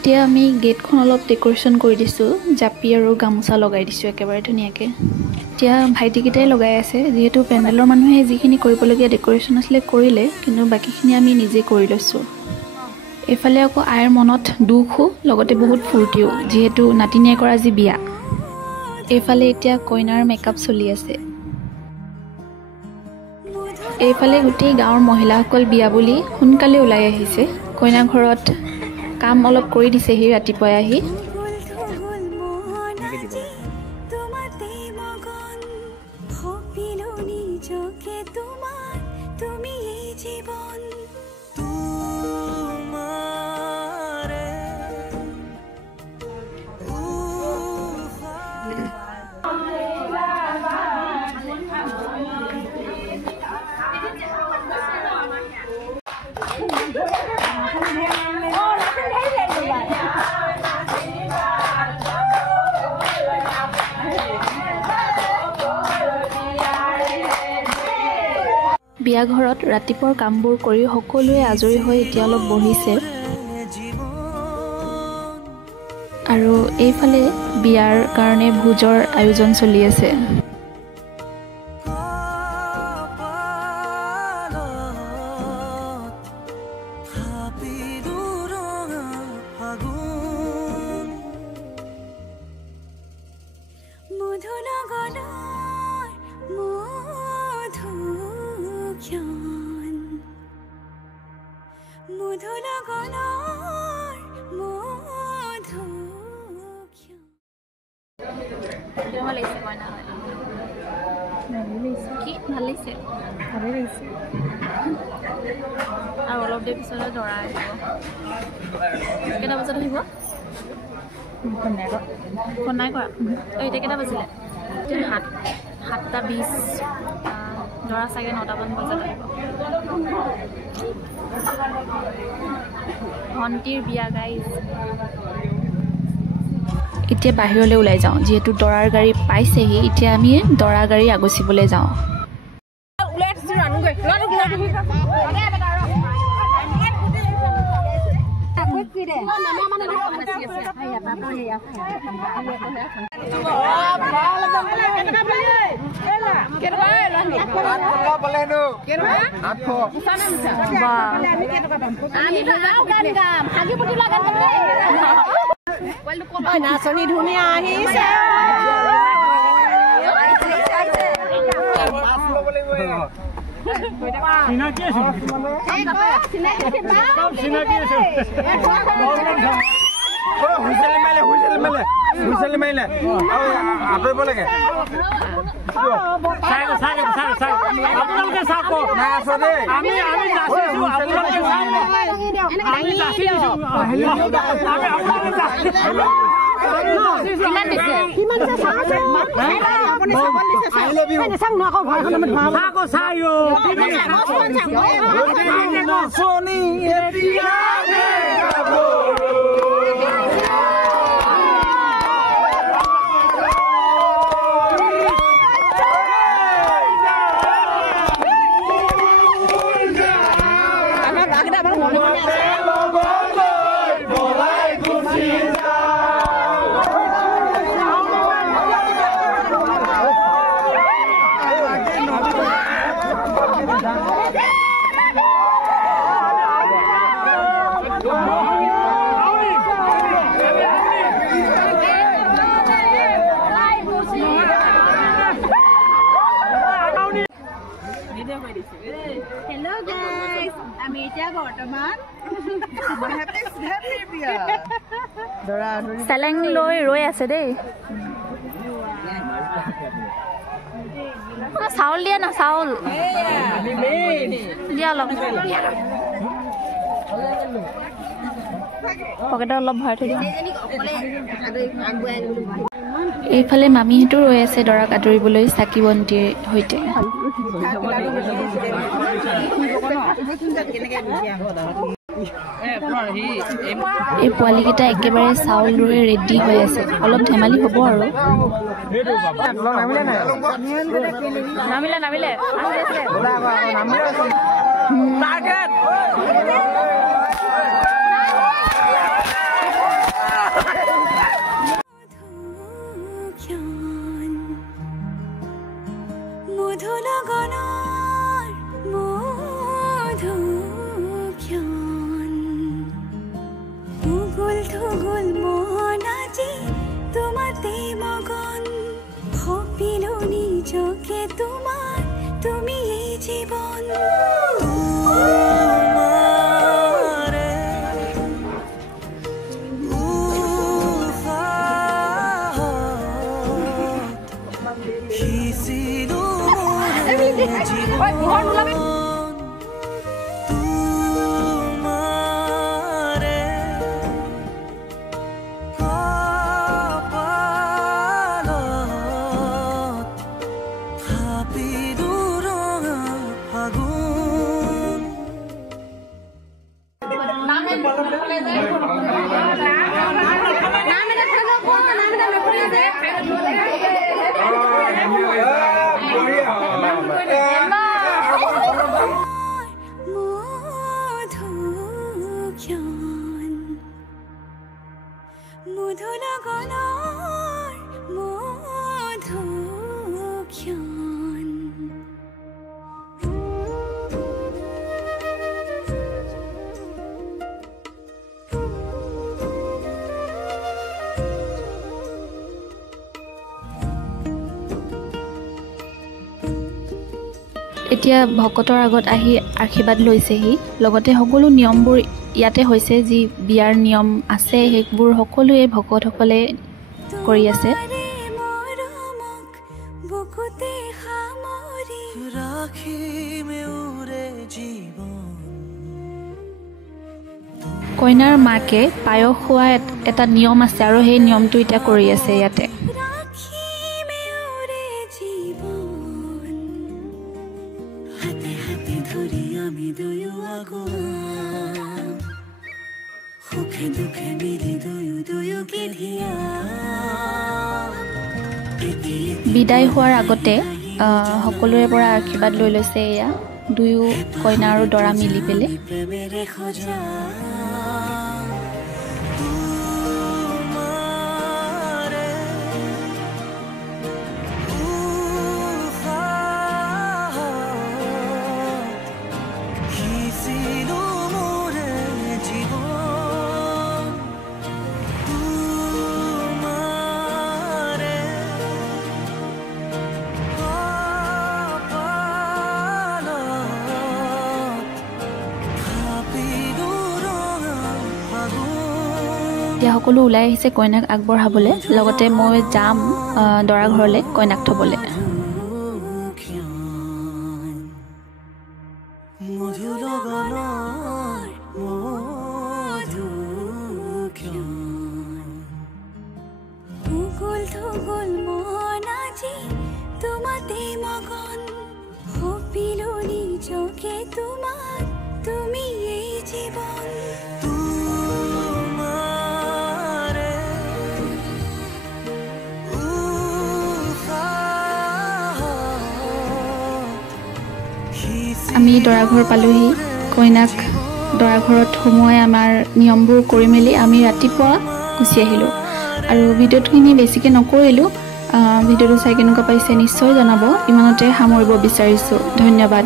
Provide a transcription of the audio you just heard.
এতিয়া আমি গেটখন অলপ ডেকোৰেশ্যন কৰি দিছোঁ, জাপি আৰু গামোচা লগাই দিছোঁ একেবাৰে ধুনীয়াকৈ। এতিয়া ভাইটিকেইটাই লগাই আছে, যিহেতু পেণ্ডেলৰ মানুহে যিখিনি কৰিবলগীয়া ডেকোৰেশ্যন আছিলে কৰিলে, কিন্তু বাকীখিনি আমি নিজে কৰি লৈছোঁ। এইফালে আকৌ আইৰ মনত দুখো লগতে বহুত ফূৰ্তিও, যিহেতু নাতিনীয়ে কৰা আজি বিয়া। এইফালে এতিয়া কইনাৰ মেকআপ চলি আছে। এইফালে গোটেই গাঁৱৰ মহিলাসকল বিয়া বুলি সোনকালে ওলাই আহিছে। কইনা ঘৰত কাম অলপ কৰি দিছেহি ৰাতিপুৱাই আহি। বিয়া ঘৰত ৰাতিপুৱাৰ কামবোৰ কৰি সকলোৱে আজৰি হৈ এতিয়া অলপ বহিছে। আৰু এইফালে বিয়াৰ কাৰণে ভোজৰ আয়োজন চলি আছে। আৰু অলপ দেৰি পিছতে দৰা আহিব। কেইটা বজাত আহিব? ফোন নাই কৰা। এতিয়া কেইটা বাজিলে? 7:20। দৰা চাগে 9টামান বজাত আহিব। ভণ্টিৰ বিয়া গাইজ। এতিয়া বাহিৰলৈ ওলাই যাওঁ, যিহেতু দৰাৰ গাড়ী পাইছেহি। এতিয়া আমি দৰা গাড়ী আগচিবলৈ যাওঁ। নাচনী ধুনীয়া আহিছে। চেলেং লৈ ৰৈ আছে দেই। চাউল দিয়া না, চাউল দিয়া অলপ। পকেটত অলপ ভৰাই থৈ দিয়া। এইফালে মামীহঁতো ৰৈ আছে দৰাক আদৰিবলৈ চাকি বন্তিৰ সৈতে। এই পোৱালীকেইটা একেবাৰে চাউল লৈ ৰেডি হৈ আছে, অলপ ধেমালি হ'ব আৰু। নামিলে এতিয়া ভকতৰ আগত আহি আশীৰ্বাদ লৈছেহি লগতে সকলো নিয়মবোৰ ইয়াতে হৈছে যি বিয়াৰ নিয়ম আছে সেইবোৰ সকলোৱে ভকতসকলে কৰি আছে কইনাৰ মাকে পায়স খোৱা এটা নিয়ম আছে আৰু সেই নিয়মটো এতিয়া কৰি আছে ইয়াতে বিদায় হোৱাৰ আগতে সকলোৰে পৰা আশীৰ্বাদ লৈ লৈছে এয়া দুয়ো কইনা আৰু দৰা মিলি পেলাই এতিয়া সকলো ওলাই আহিছে কইনাক আগবঢ়াবলৈ লগতে মই যাম দৰা ঘৰলৈ কইনাক থবলৈ আমি দৰা ঘৰ পালোহি কইনাক দৰা ঘৰত সোমোৱাই আমাৰ নিয়মবোৰ কৰি মেলি আমি ৰাতিপুৱা গুচি আহিলোঁ আৰু ভিডিঅ'টোখিনি বেছিকৈ নকৰিলোঁ ভিডিঅ'টো চাই কেনেকুৱা পাইছে নিশ্চয় জনাব ইমানতে সামৰিব বিচাৰিছোঁ ধন্যবাদ